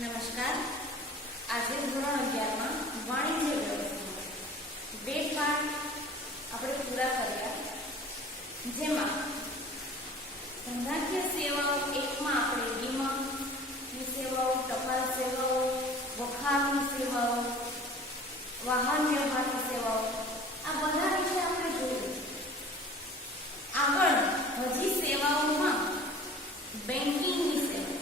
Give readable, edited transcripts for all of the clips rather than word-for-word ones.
નમસ્કાર. આજે ધોરણ 11 માં વાણિજ્ય વ્યવસ્થા બે પાઠ આપણે પૂરા કર્યા, જેમાં ધંધાકીય સેવાઓ એકમાં આપણે વીમાની સેવાઓ, ટપાલ સેવાઓ, વખારની સેવાઓ, વાહન વ્યવહારની સેવાઓ આ બધા વિશે આપણે જોયું. આગળ હજી સેવાઓમાં બેન્કિંગની સેવા,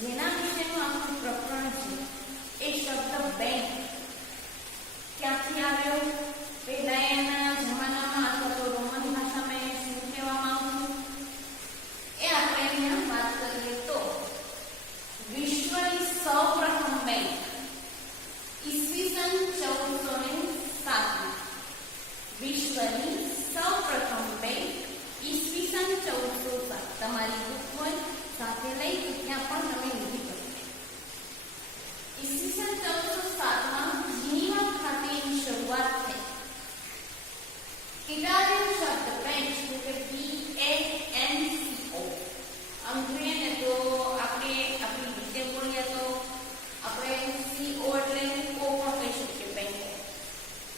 જેના વિશેનું આપણું પ્રકરણ છે. એ શબ્દ બેંક ક્યાંથી આવ્યો, પહેલાના જમાનામાં અથવા તો રોમન ભાષામાં એને શું કહેવામાં આવતું, એ આપણે અહીંયા વાત કરીએ તો વિશ્વની સૌપ્રથમ બેંક ઈસવીસન 1407. વિશ્વની સૌપ્રથમ બેંક ઈસવીસન 1407. તમારી બુક હોય સાથે લઈ ત્યાં પણ તમે લીધી પડશે. ઈસવીસન 1407 માં જીનીવા ખાતેની શરૂઆત થઈ. ઇટાલિયન શબ્દ બેંક એટલે કે BANCO. આમ જોઈએ ને તો આપણે આપણી રીતે બોલીએ તો આપણે CO એટલે કો પણ કહી શકીએ બેંક.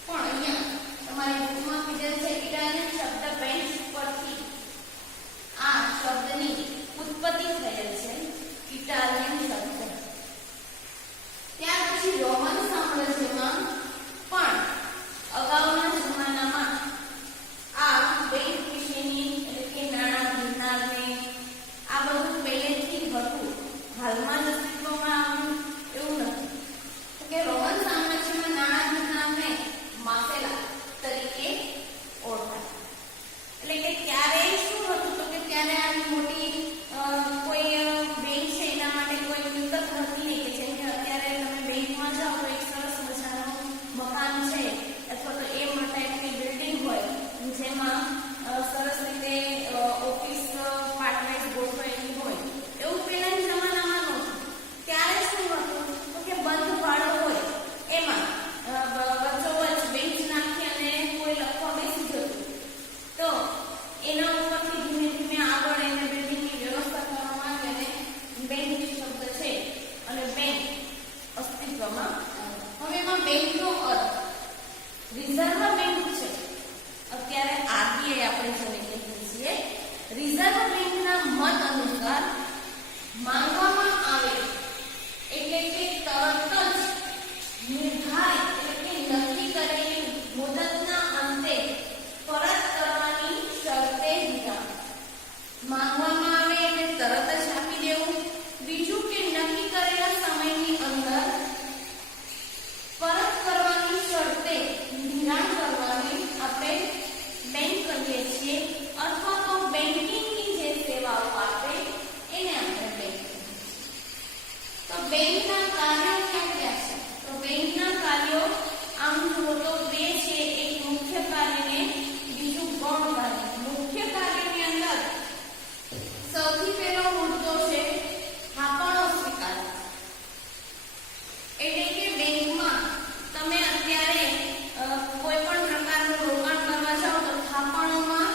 પણ અહીંયા તમારી બુકમાં કીધેલ છે ઇટાલિયન શબ્દ બેંક પરથી આ શબ્દની ઉત્પત્તિ થયેલ છે. ઇટાલિયન શબ્દ ત્યાર પછી રોમન સામ્રાજ્યમાં પણ અગાઉના જમાનામાં આ બેંક વિશેની એટલે કે નાણાં ધીરનારને આ બધું પહેલેથી હતું. હાલમાં જ અસ્તિત્વમાં આવ્યું એવું નથી. કે રોમન સામ્રાજ્યમાં નાણાં ધીરનારને માસેલા તરીકે ઓળખાય. એટલે કે ત્યારે શું હતું તો કે ત્યારે આવી મોટી કોઈ બેંક છે એના માટે કોઈ મિલકત હતી નહીં. કે જેમ કે અત્યારે તમે બેંકમાં જાઓ તો એક સરસ મજાનું મકાન છે અથવા તો એ ટાઈપની બિલ્ડિંગ હોય જેમાં સરસ રીતે ઓફિસ પાર્ટવાઇઝ ગોઠવાયેલી હોય, એવું પહેલાના જમાનામાં નહોતું. ત્યારે શું હતું તો કે બંધ ભાડો હોય એમાં વચ્ચોવચ્ચ બેંચ નાખી અને કોઈ લખવા બેસી જતું. તો એના ઉપરથી ધીમે ધીમે આગળ એને બિલ્ડિંગની વ્યવસ્થા કરવામાં આવી અને બેંક શબ્દ છે અને બેંક અસ્તિત્વમાં. હવે એમાં બેંકનો અર્થ રિઝર્વ બેંક છે. અત્યારે આરબીઆઈ આપણે જેને કહીએ છીએ, રિઝર્વ બેંકના મત અનુસાર માંગવામાં આવે એટલે કે તરત જ નિર્ધારિત એટલે કે નક્કી કરેલી મુદતના અંતે પરત કરવાની શરતે ધિરાણ. માંગવામાં આવે એટલે તરત જ આપી દેવું. બીજું કે નક્કી કરેલા સમયની અંદર પરત કરવાની શરતે ધિરાણ કરવાની આપણે બેંક કહીએ છીએ. અથવા તો બેન્કિંગની જે સેવાઓ આપે એને આપણે બેંક કહીએ છીએ. તો બેંકના કાર્યો ક્યાં ક્યાં છે? તો બેંકના કાર્યો આમ જુઓ તો બે છે. એક મુખ્ય કાર્ય ને બીજું ગૌણ કાર્ય. મુખ્ય કાર્યની અંદર સૌથી પહેલો મુદ્દો છે થાપણો સ્વીકાર. એટલે કે બેંકમાં તમે અત્યારે કોઈ પણ પ્રકારનું રોકાણ કરવા જાઓ તો થાપણોમાં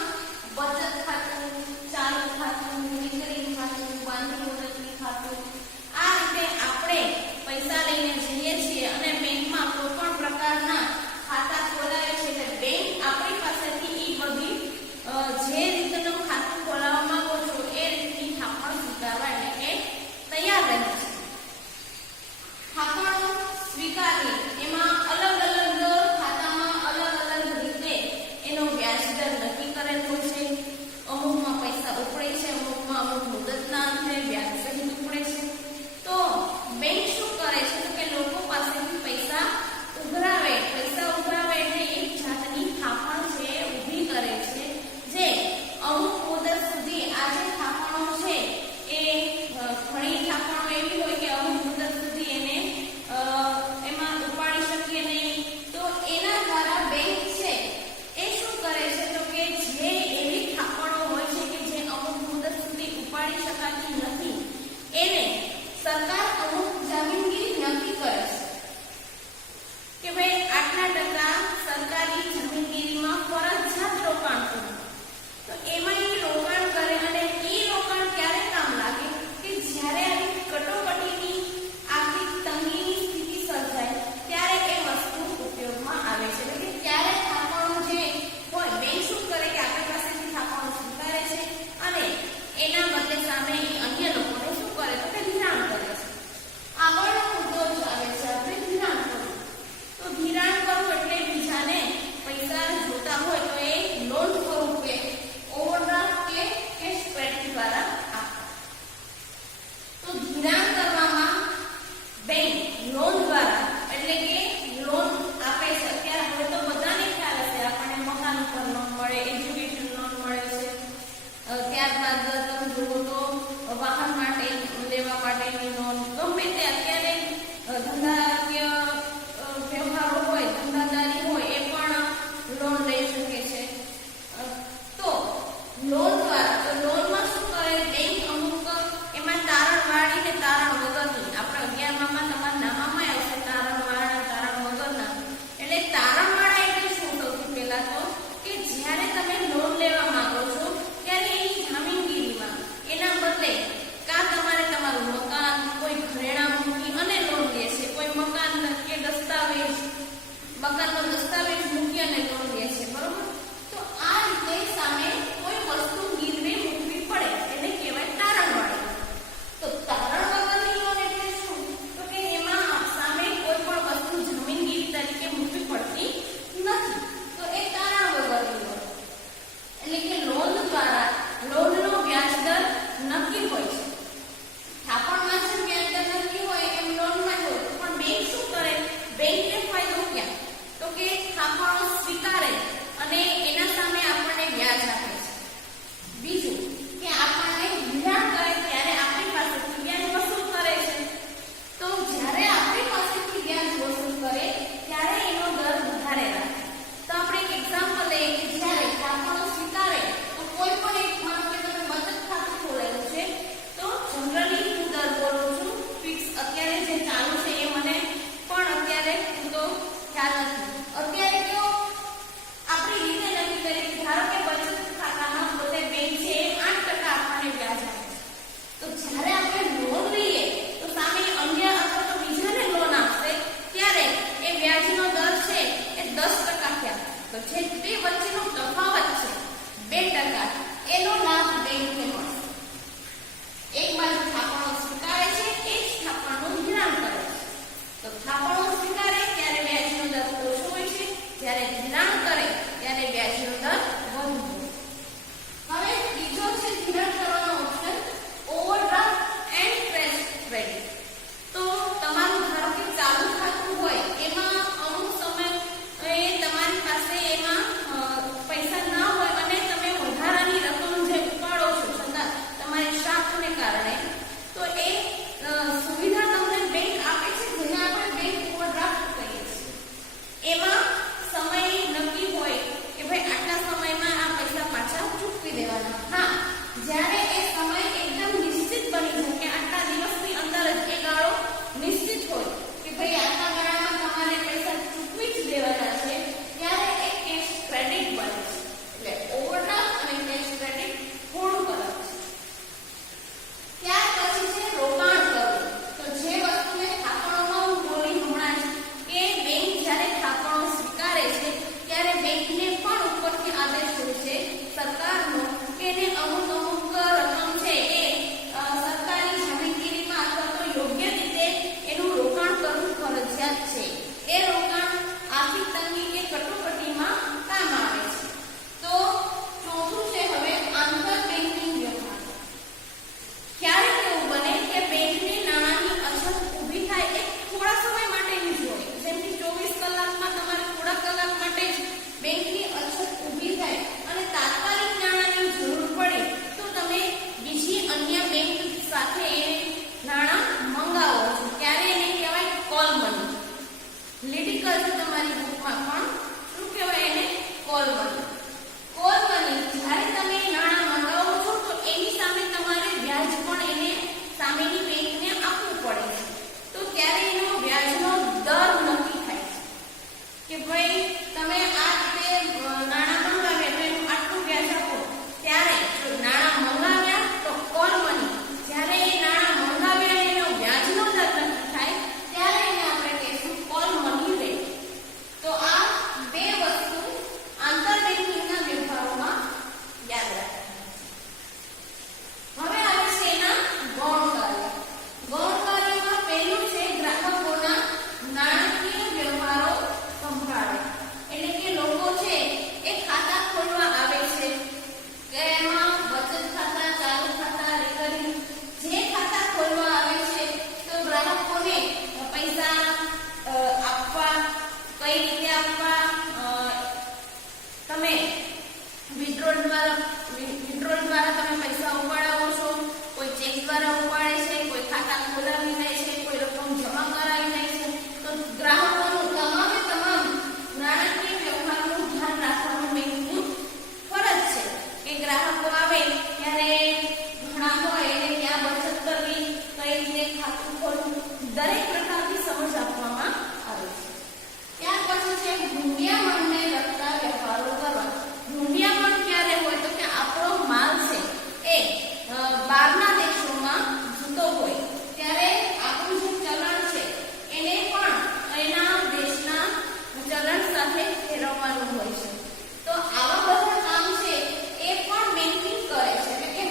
લોન દ્વારા તો લોનમાં શું કરે બેંક અમુક એમાં તારણ વાળી ને તારણ વગરની આપણે 11માં તમારા નામામાં આવશે તારણ વાળા તારણ વગરના એટલે તારણ વાળા એટલે શું સૌથી પહેલા તો કે જ્યારે તમે લોન લેવા માંગો છો ત્યારે એની જામીનગીરીમાં એના બદલે કા તમારે તમારું મકાન કોઈ ઘરેણા મૂકી અને લોન લે છે કોઈ મકાન કે દસ્તાવેજ મકાનનો દસ્તાવેજ મૂકી અને લોન લે છે બરોબર તો આ રીતે સામે કોઈ વસ્તુ ગીરવે મૂકવી પડે એને કહેવાય તારણવાળી તો તારણ વગરની લોન એટલે શું તો કે એમાં સામે કોઈ પણ વસ્તુ જમીનગીરી તરીકે મૂકવી પડતી નથી તો એ તારણ વગરની લોન એટલે કે લોન દ્વારા લોનનો વ્યાજ દર નક્કી હોય છે થાપણમાં જે વ્યાજ દર નક્કી હોય એમ લોનમાં હોય પણ બેંક શું કરે બેંકને ફાયદો ક્યાં તો કે થાપણો સ્વીકારે અને એના સામે આપણને વ્યાજ આપે છે બીજું કે આપણને ધિરાણ કરે ત્યારે આપણી પાસેથી વ્યાજ વસૂલ કરે છે તો જ્યારે આપણી પાસેથી વ્યાજ વસૂલ કરે ત્યારે એનો દર વધારે રાખે તો આપણે એક એક્ઝામ્પલ લઈએ કે જ્યારે થાપણો સ્વીકારે તો કોઈ પણ એક માનો કે તમે બચત ખાતું ખોલાવ્યું છે તો જનરલી હું દર બોલું છું ફિક્સ અત્યારે જે ચાલુ છે એ મને પણ અત્યારે હું તો ખ્યાલ નથી અત્યારે કયો આપણી રીતે નક્કી કરી ધારો કે બચત ખાતામાં પોતે બેંક છે 8% આપણને વ્યાજ આપે છે તો જ્યારે આપણે લોન લઈએ તો સામે અન્ય અથવા તો બીજાને લોન આપશે ત્યારે એ વ્યાજનો દર છે એ 10% થયા તો જે બે વચ્ચેનો તફાવત છે 2% એનો લાભ બેંકને મળશે એક બાજુ થાપણો સ્વીકારે છે એ જ થાપણનું ધિરાણ કરે છે તો થાપણો સ્વીકારે ત્યારે વ્યાજનો દર ઓછો હોય છે જ્યારે ધિરાણ કરે ત્યારે વ્યાજનો દર વધુ હોય હવે ત્રીજો છે ધિરાણ કરવાનો option overdraft and cache credit તો તમારું ધારો કે ચાલુ ખાતું હોય એમાં અમુક સમય તમારી પાસે એમાં પૈસા ના હોય અને તમે વધારાની રકમ જે ઉપાડો છો છતાં તમારી શાખને કારણે તો એ સુવિધા તમને બેંક આપે છે જેને આપણે બેંક ઓવરડ્રાફ્ટ કહીએ છીએ એમાં સમય નક્કી હોય કે ભાઈ આટલા સમયમાં આ પૈસા પાછા ચૂકવી દેવાના હા જ્યારે એ સમય એકદમ નિશ્ચિત બની જાય કે આટલા દિવસની અંદર જ એ ગાળો નિશ્ચિત હોય કે ભાઈ આટલા ગાળામાં તમારે પૈસા ચૂકવી જ દેવાના છે ત્યારે એ કેશ ક્રેડિટ બને છે એટલે ઓવરડ્રાફ્ટ અને કેશ ક્રેડિટ થોડું અલગ છે ત્યાર પછી છે રોકાણ કરવું તો જે વસ્તુને થાપણોમાં હું બોલી હમણાં જ કે બેંક જ્યારે થાપણો સ્વીકારે છે ત્યારે બેંકને પણ ઉપરથી આદેશ હોય છે સરકારનો કે એને અમુક રકમ છે એ સરકારી જામીનગીરીમાં અથવા તો યોગ્ય રીતે એનું રોકાણ કરવું ફરજિયાત છે એ રોકાણ આર્થિક તંગી કે કટોકટીમાં કામ આવે છે તો ચોથું છે હવે આંતર બેંકિંગ વ્યવહાર ક્યારેક એવું બને કે બેંકની નાણાંની અછત ઊભી થાય એ થોડા સમય માટેની જ હોય જેમ કે 24 કલાકમાં તમારે થોડા કલાક માટે જ બેંકની અછત ઊભી થાય અને તાત્કાલિક નાણાંની જરૂર પડે ગ્રાહકો આવે ત્યારે ઘણા હોય એને ક્યાં બચત કરવી, કઈ રીતે ખાતું ખોલવું, દરેક પ્રકારની સમજ આપવામાં આવે છે. ત્યાર પછી છે હુંડિયામણને લગતા વ્યવહારો કરવા. હુંડિયામણ ક્યારે હોય તો કે આપણો માલ છે એ બહારના દેશોમાં જતો હોય ત્યારે આપણું જે ચલણ છે એને પણ એના દેશના ચલણ સાથે ફેરવવાનું હોય છે. તો આવા બધા કામ છે એ પણ બેંકિંગ કરે છે એટલે કે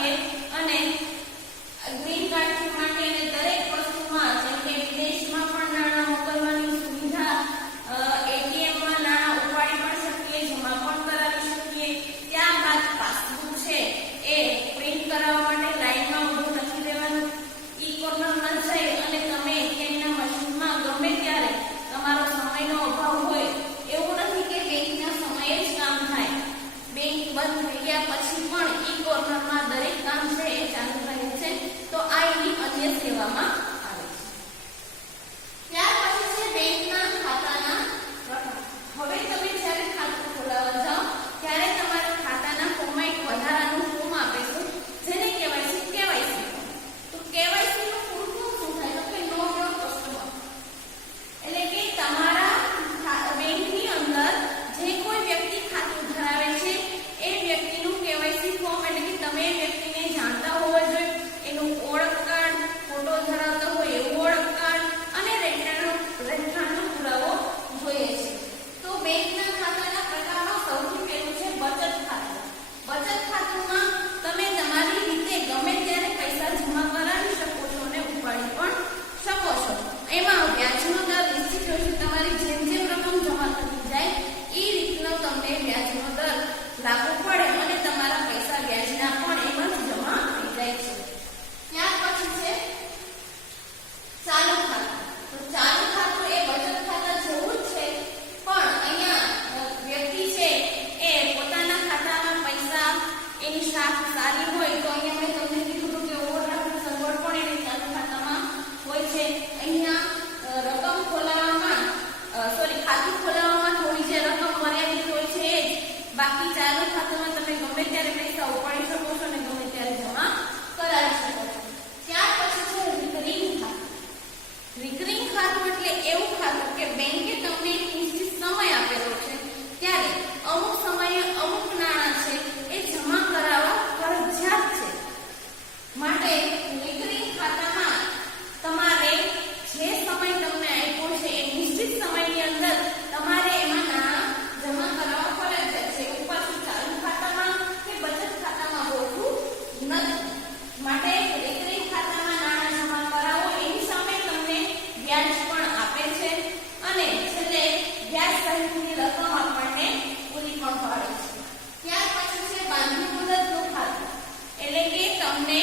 શકીએ અને ગ્રીન કાર્ડ માટે અને દરેક વસ્તુમાં જેમ કે વિદેશમાં પણ નાણાં મોકલવાની સુવિધા, એટીએમ માં નાણાં ઉપાડી પણ શકીએ, જમા પણ કરાવી શકીએ. ત્યારબાદ પાસબુક છે એ પ્રિન્ટ કરાવવા માટે લાઈનમાં ઊભું નથી રહેવાનું. ઈ કોર્નરમાં જઈ અને તમે એટીએમના મશીનમાં ગમે ત્યારે તમારો સમયનો અભાવ હોય એવું નથી કે બેંકના સમયે જ કામ થાય. બેંક બંધ થઈ ગયા પછી પણ ઈ કોર્નરમાં દરેક કામ છે એ ચાલુ રહે છે. તો આ એની અન્ય સેવામાં આવે છે. ત્યાર પછી છે બેંકના ખાતાના પ્રકાર. હવે તમે જ્યારે ખાતું ખોલાવવા જાઓ ત્યારે તમારા ખાતાના ફોર્મમાં એક વધારાનું ફોર્મ આપે છે જેને કહેવાય છે કેવાયસી ફોર્મ. તો કેવાયસી નું પૂરું શું થાય તો કે નો યોર કસ્ટમર, એટલે કે તમારા બેંકની અંદર જે કોઈ વ્યક્તિ ખાતું ધરાવે છે એ વ્યક્તિનું કેવાયસી ફોર્મ, એટલે કે તમે એ વ્યક્તિને જાણતા હોવા જોઈએ, એનું ઓળખ કાર્ડ, ફોટો ધરાવતા હોય એવું ઓળખ કાર્ડ અને રહેઠાણનો પુરાવો જોઈએ છે. તો બેંકના ખાતાના પ્રકારમાં સૌથી પહેલું છે બચત ખાતું. બચત ખાતામાં તમે તમારી રીતે ગમે ત્યારે પૈસા જમા કરાવી શકો છો અને ઉપાડી પણ શકો છો. એમાં વ્યાજનો દર નિશ્ચિત હોય છે. તમારી જેમ જેમ રકમ જમા થતી જાય એ રીતનો તમને વ્યાજનો દર લાગુ પડે અને તમારા પૈસા વ્યાજના પણ એમાં જ જમા થઈ જાય છે. ત્યાર પછી છે ચાલુ ખાતું. તો ચાલુ ખાતું એ બચત ખાતા જેવું જ છે, પણ અહીંયા વ્યક્તિ છે એ પોતાના ખાતામાં પૈસા એની શાખ સારી હોય તો અહીંયા મેં તમને કીધું હતું કે ઓવરડ્રાફ્ટની સગવડ પણ એને ચાલુ ખાતામાં હોય છે. અહીંયા રકમ ખોલાવવામાં ખાતું ખોલાવવામાં થોડી જે રકમ મર્યાદિત હોય છે એ જ, બાકી ચાલુ ખાતામાં તમે ગમે ત્યારે પૈસા ઉપાડી શકો છો અને ગમે ત્યારે જમા કરાવી શકો છો. ત્યાર પછી છે રિકરિંગ ખાતું. રિકરિંગ ખાતું એટલે એવું ખાતું કે બેંકે તમને નિશ્ચિત સમય આપેલો છે ત્યારે અમુક સમયે અમુક નાણાં છે એ જમા કરાવવા ફરજિયાત છે. માટે રિકરિંગ ખાતામાં તમારે જે સમય તમને આપ્યો છે એ નિશ્ચિત સમયની અંદર તમારે એમાં નાણાં જમા કરાવવા ફરજિયાત છે. ઉપરથી ચાલુ ખાતામાં કે બચત ખાતામાં હોતું નથી. માટે રિકરિંગ ખાતામાં નાણાં જમા કરાવો, એની સામે તમને વ્યાજ પણ આપે છે અને છેલ્લે વ્યાજ સહિતની રકમ આપણને પૂરી પણ પાડે છે. ત્યાર પછી છે બાંધી મુદતનું ખાતું, એટલે કે તમને